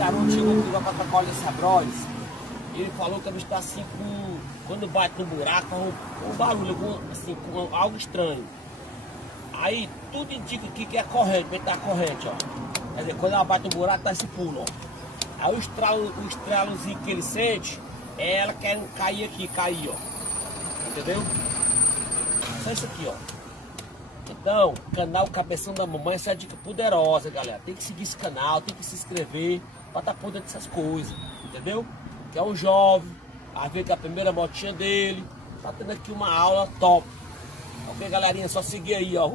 garoto chegou aqui lá pra tocar o Sabróis. Ele falou que a bicha tá assim quando bate no buraco, com um barulho, assim, com algo estranho. Aí tudo indica aqui que é corrente, vai estar corrente, ó. Quer dizer, quando ela bate no buraco, tá esse pulo, ó. Aí o estralozinho que ele sente é ela querendo cair aqui, cair, ó. Entendeu? Só isso aqui, ó. Então, canal Cabeção da Mamãe, essa é a dica poderosa, galera. Tem que seguir esse canal, tem que se inscrever pra estar por dentro dessas coisas, entendeu? Que é um jovem, às vezes que é a primeira motinha dele, tá tendo aqui uma aula top. Ok, galerinha? Só seguir aí, ó.